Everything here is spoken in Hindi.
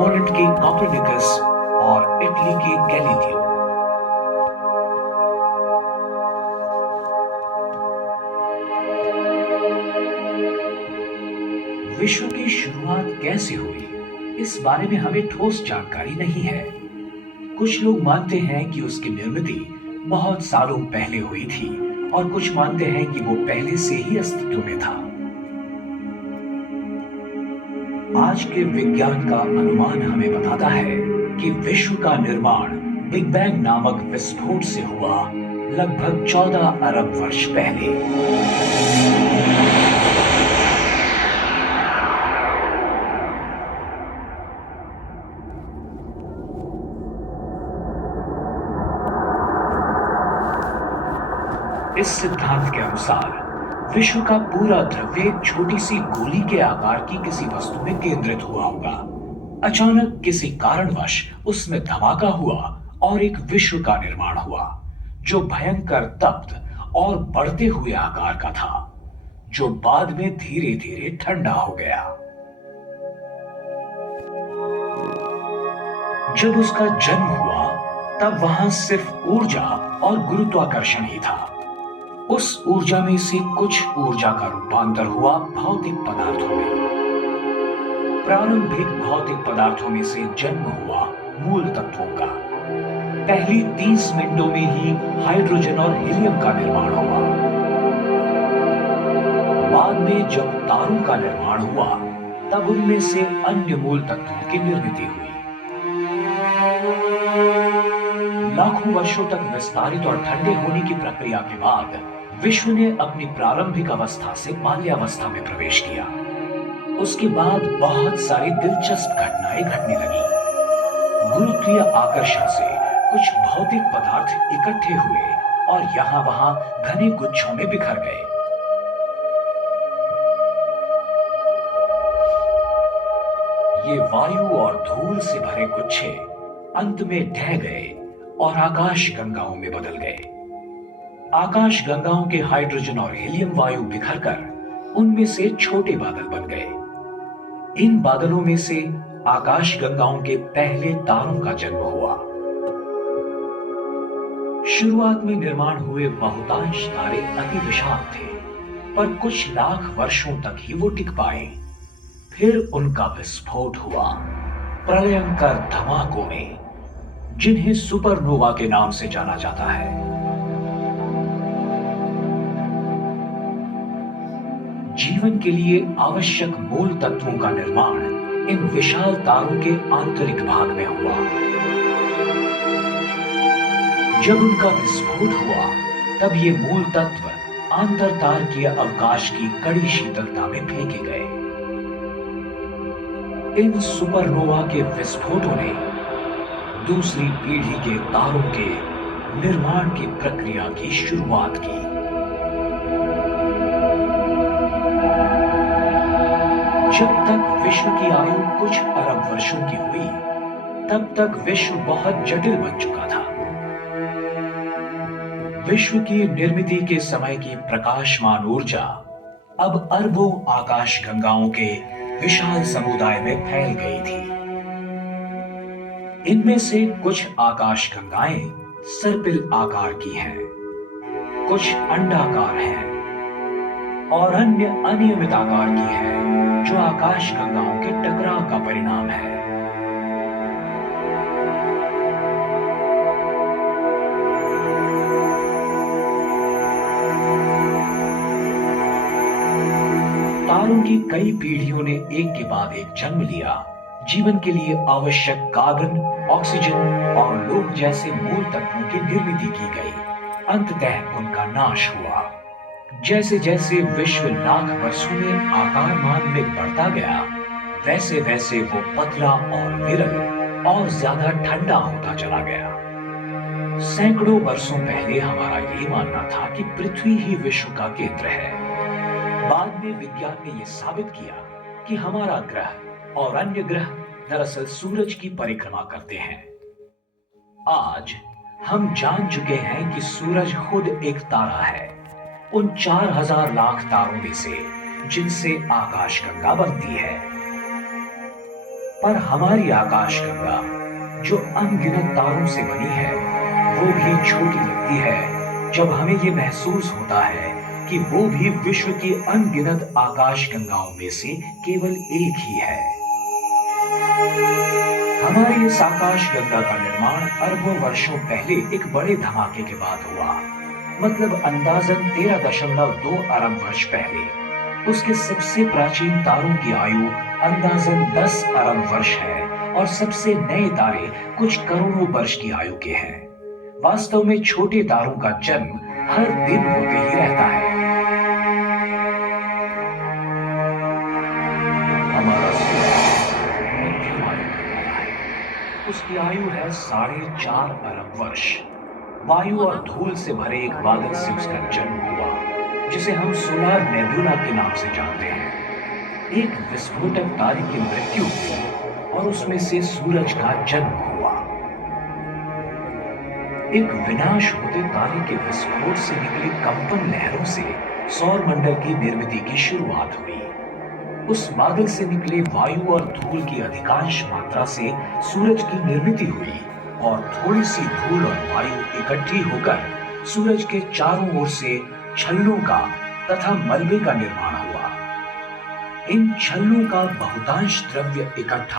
पोलैंड के कॉपरनिकस और इटली के गैलीलियो। विश्व की शुरुआत कैसे हुई, इस बारे में हमें ठोस जानकारी नहीं है। कुछ लोग मानते हैं कि उसकी निर्मिति बहुत सालों पहले हुई थी और कुछ मानते हैं कि वो पहले से ही अस्तित्व में था। आज के विज्ञान का अनुमान हमें बताता है कि विश्व का निर्माण बिग बैंग नामक विस्फोट से हुआ लगभग 14 अरब वर्ष पहले। इस सिद्धांत के अनुसार विश्व का पूरा द्रव्य एक छोटी सी गोली के आकार की किसी वस्तु में केंद्रित हुआ होगा। अचानक किसी कारणवश उसमें धमाका हुआ और एक विश्व का निर्माण हुआ जो भयंकर तप्त और बढ़ते हुए आकार का था, जो बाद में धीरे धीरे ठंडा हो गया। जब उसका जन्म हुआ तब वहां सिर्फ ऊर्जा और गुरुत्वाकर्षण ही था। उस ऊर्जा में से कुछ ऊर्जा का रूपांतर हुआ भौतिक पदार्थों में। प्रारंभिक भौतिक पदार्थों में से जन्म हुआ मूल तत्वों का। पहली 30 मिनटों में ही हाइड्रोजन और हीलियम का निर्माण हुआ। बाद में जब तारों का निर्माण हुआ तब उनमें से अन्य मूल तत्वों की निर्मिति हुई। लाखों वर्षों तक विस्तारित और ठंडे होने की प्रक्रिया के बाद विश्व ने अपनी प्रारंभिक अवस्था से बाल्यावस्था में प्रवेश किया। उसके बाद बहुत सारी दिलचस्प घटनाएं घटने लगी। गुरुत्वीय आकर्षण से कुछ भौतिक पदार्थ इकट्ठे हुए और यहां वहां घने गुच्छों में बिखर गए। ये वायु और धूल से भरे गुच्छे अंत में ढह गए और आकाश गंगाओं में बदल गए। आकाश गंगाओं के हाइड्रोजन और हीलियम वायु बिखरकर उनमें से छोटे बादल बन गए। इन बादलों में से आकाश गंगाओं के पहले तारों का जन्म हुआ। शुरुआत में निर्माण हुए बहुतांश तारे अति विशाल थे, पर कुछ लाख वर्षों तक ही वो टिक पाए। फिर उनका विस्फोट हुआ प्रलयंकर धमाकों में, जिन्हें सुपरनोवा के नाम से जाना जाता है। जीवन के लिए आवश्यक मूल तत्वों का निर्माण इन विशाल तारों के आंतरिक भाग में हुआ। जब उनका विस्फोट हुआ तब ये मूल तत्व आंतरतारकीय अवकाश की कड़ी शीतलता में फेंके गए। इन सुपरनोवा के विस्फोटों ने दूसरी पीढ़ी के तारों के निर्माण की प्रक्रिया की शुरुआत की। जब तक विश्व की आयु कुछ अरब वर्षों की हुई, तब तक विश्व बहुत जटिल बन चुका था। विश्व की निर्मिति के समय की प्रकाशमान ऊर्जा अब अरबों आकाश गंगाओं के विशाल समुदाय में फैल गई थी। इनमें से कुछ आकाश गंगाएं सर्पिल आकार की हैं, कुछ अंडाकार हैं और अन्य अनियमित आकार की है, जो आकाश गंगाओं के टकराव का परिणाम है। तारों की कई पीढ़ियों ने एक के बाद एक जन्म लिया। जीवन के लिए आवश्यक कार्बन, ऑक्सीजन और लोह जैसे मूल तत्वों की निर्मिति की गई। अंततः उनका नाश हुआ। जैसे जैसे विश्व लाख वर्षों में आकारमान में बढ़ता गया, वैसे वैसे वो पतला और विरल और ज्यादा ठंडा होता चला गया। सैकड़ों वर्षों पहले हमारा ये मानना था कि पृथ्वी ही विश्व का केंद्र है। बाद में विज्ञान ने यह साबित किया कि हमारा ग्रह और अन्य ग्रह दरअसल सूरज की परिक्रमा करते हैं। आज हम जान चुके हैं कि सूरज खुद एक तारा है, उन 4000 लाख तारों में से जिनसे आकाशगंगा बनती है। पर हमारी आकाशगंगा जो अनगिनत तारों से बनी है, वो भी छोटी लगती है जब हमें ये महसूस होता है कि वो भी विश्व की अनगिनत आकाशगंगाओं में से केवल एक ही है। हमारी इस आकाशगंगा का निर्माण अरबों वर्षों पहले एक बड़े धमाके के बाद हुआ। मतलब अंदाजन 13.2 अरब वर्ष पहले। उसके सबसे प्राचीन तारों की आयु अंदाजन 10 अरब वर्ष है और सबसे नए तारे कुछ करोड़ों वर्ष की आयु के हैं। वास्तव में छोटे तारों का जन्म हर दिन होते ही रहता है। हमारा सूरज मध्यम आयु का तारा है। उसकी आयु है 4.5 अरब वर्ष। वायु और धूल से भरे एक बादल से उसका जन्म हुआ, जिसे हम सोलार नेबुला के नाम से जानते हैं। एक विस्फोटक तारे की मृत्यु हुई और उसमें से सूरज का जन्म हुआ। एक विनाश होते तारे के विस्फोट से निकली कंपन लहरों से सौर मंडल की निर्मिति की शुरुआत हुई। उस बादल से निकले वायु और धूल की अधिकांश मात्रा से सूरज की निर्मिति हुई और थोड़ी सी धूल और वायु इकट्ठी होकर सूरज के चारों ओर से छल्लों का तथा मलबे का निर्माण हुआ। इन छल्लों का बहुतांश द्रव्य इकट्ठा